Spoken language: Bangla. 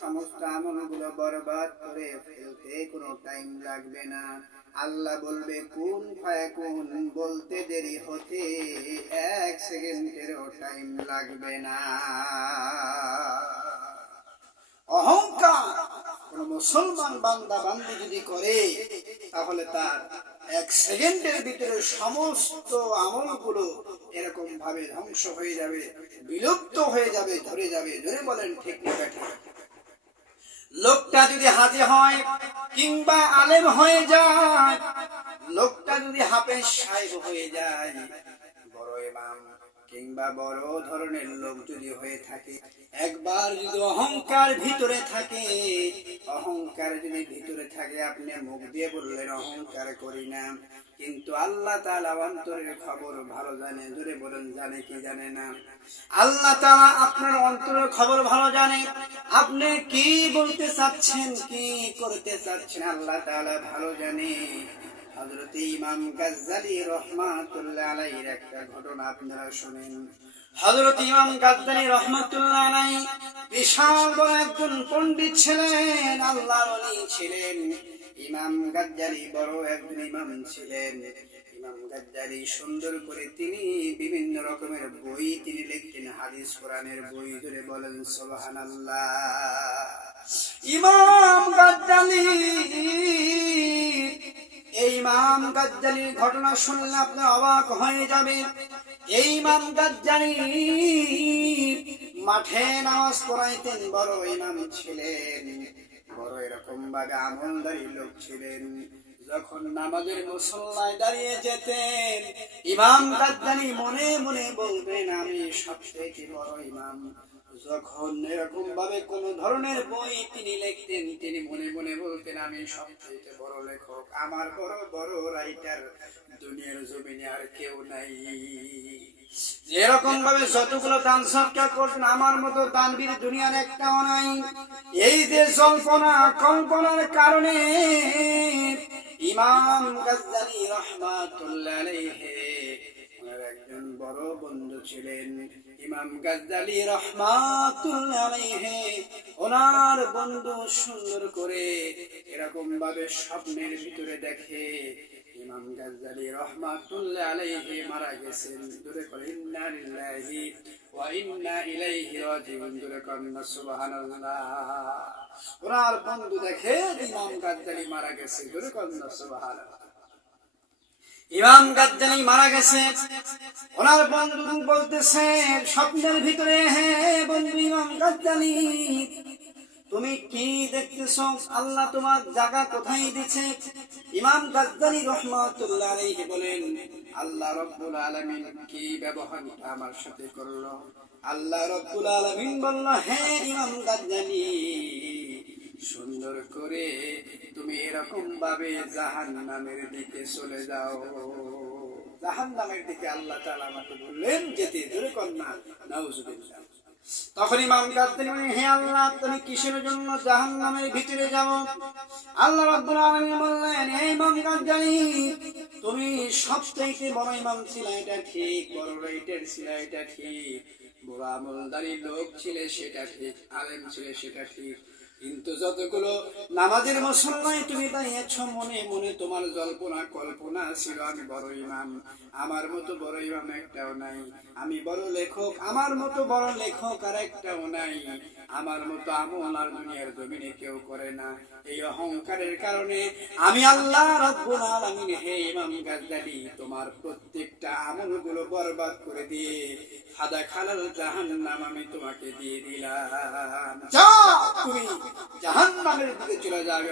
সমস্ত আমলগুলো বরবাদ করে ফেলতে কোনো টাইম লাগবে না। আল্লাহ বলবে, কোন ফায়াকুন বলতে দেরি হতে এক সেকেন্ডেরও টাইম লাগবে না। অহংকার, কোন মুসলমান বান্দা বান্দি যদি করে, তাহলে তার এক সেকেন্ডের ভিতরে সমস্ত আমলগুলো এরকম ভাবে ধ্বংস হয়ে যাবে, বিলুপ্ত হয়ে যাবে, ধরে যাবে। ধরে বলেন, ঠিক না ঠিক লোকটা যদি হাজে হয় কিংবা আলেম হয়ে যায়, লোকটা যদি হাফেজ সাহেব হয়ে যায়, বড় ইমাম কিংবা বড় ধরনের লোক যদি হয়ে থাকে, একবার যদি অহংকার ভিতরে থাকে, অহংকার যদি ভিতরে থাকে, আপনি মুখ দিয়ে বললেন, অহংকার করি না। কিন্তু আল্লাহ তাআলা অন্তরের খবর ভালো জানে, জোরে বলেন, জানে কি জানে না? আল্লাহ আপনার অন্তরের খবর ভালো জানে। আপনি কি বলতে চাচ্ছেন, কি করতে চাচ্ছেন, আল্লাহ তাআলা ভালো জানে। হযরত ইমাম গাজ্জালি রহমাতুল্লাহ আলাইহির একটা ঘটনা আপনারা শুনেন। হযরত ইমাম গাজ্জালি রহমাতুল্লাহ আলাইহি, বিশাল বড় একজন পণ্ডিত ছিলেন, আল্লাহর ওলি ছিলেন। ইমাম গাজ্জালি বড় একজন ইমাম ছিলেন। ইমাম গাজ্জালি সুন্দর করে তিনি বিভিন্ন রকমের বই তিনি লিখতেন, হাদিস, কোরআনের বই ধরে বলেন, সুবহানাল্লাহ। ইমাম গাজ্জালি, এই ইমাম গাজ্জালির ঘটনা শুনলে আপনি অবাক হয়ে যাবেন। এই ইমাম গাজ্জালি মাঠে নামাজ পড়াইতেন, বড় ইমাম ছিলেন। লোক ছিলেন। যখন নামাজের মুসল্লায় দাঁড়িয়ে যেতেন, ইমাম গাজ্জালি মনে মনে বলবেন আমি সবচেয়ে বড় ইমাম। যখন এরকম ভাবে কোন ধরনের বই তিনি লিখতেন, তিনি মনে মনে বলতেন, আমি সবচেয়ে বড় লেখক, আমার বড় বড় রাইটার দুনিয়ার জমিনে আর কেউ নাই। যেরকম ভাবে যতগুলো দান সৎকার করতেন আমার মতো দানবীর দুনিয়ার একটাও নাই। এই যে জল্পনা কল্পনার কারণে ইমাম গাজ্জালি রহমাতুল্লাহ একজন বড় বন্ধু ছিলেন। ইমাম গাজ্জালি রহমাতুল্লাহ ওনার বন্ধু সুন্দর করে এরকম ভাবে স্বপ্নের ভিতরে দেখে ইমাম গাজ্জালি রহমাতুল্লাহ আলাইহি মারা গেছেন। দূরে করে, ইন্না লিল্লাহি ওয়া ইন্না ইলাইহি রাজিউন। দূরে করেন, সুবহানাল্লাহ। ওনার বন্ধু দেখে ইমাম গাজ্জালি মারা গেছে। দূরে করেন, সুবহানাল্লাহ। ইমাম গাজ্জালি মারা গেছে। ওনার বন্ধু বলতেছে, স্বপ্নের ভিতরে হ্যাঁ বন্ধু ইমাম গাজ্জালি তুমি কি দেখতেছ? আল্লাহ তোমার জায়গা কোথায় দিছে ইমাম গাজ্জালি রহমাতুল্লাহ আলাইহি বলেন, আল্লাহ রব্বুল আলামিন কি ব্যবহার আমার সাথে করল? আল্লাহ রব্বুল আলামিন বলল হ্যাঁ ইমাম গাজ্জালি, সুন্দর করে তুমি এরকম ভাবে জাহান নামের দিকে চলে যাও। জাহান নামের দিকে আল্লাহ তাআলা আমাকে বললেন, যেতে ধরে কন্যা নাউজুবিল্লাহ। তখন ইমাম বলেন হে আল্লাহ, তুমি কিসের জন্য জাহান নামের ভিতরে যাও? আল্লাহ রাব্বুল আলামিন বললেন, হে ইমাম গাদ্দানি তুমি থেকে বড় ইমাম ছিলে, এটা ঠিক, বড় রাইটার ছিলে, এটা ঠিক। বড় আমলদারি লোক ছিলে, সেটা ঠিক, আলেম ছিলে, সেটা ঠিক। কিন্তু যতগুলো নামাজের মুসলমায় তুমি দাঁড়িয়েছ মনে মনে তোমার জল্পনা, কল্পনা ছিল আমি বড় ইমাম। আমার মতো বড় ইমাম একটাও নাই। আমি বড় লেখক, আমার মতো বড় লেখক আর একটাও নাই। আমার মতো আমল আর দুনিয়ার জমিনে কেউ করে না। এই অহংকারের কারণে আমি আল্লাহ রব্বুল আলামিন হে ইমাম গাজ্জালি তোমার প্রত্যেকটা আমলগুলো বরবাদ করে দিয়ে সাদা খালাল জাহান্নাম আমি তোমাকে দিয়ে দিলাম। যাও তুমি জাহান্নামের দিকে চলে যাবে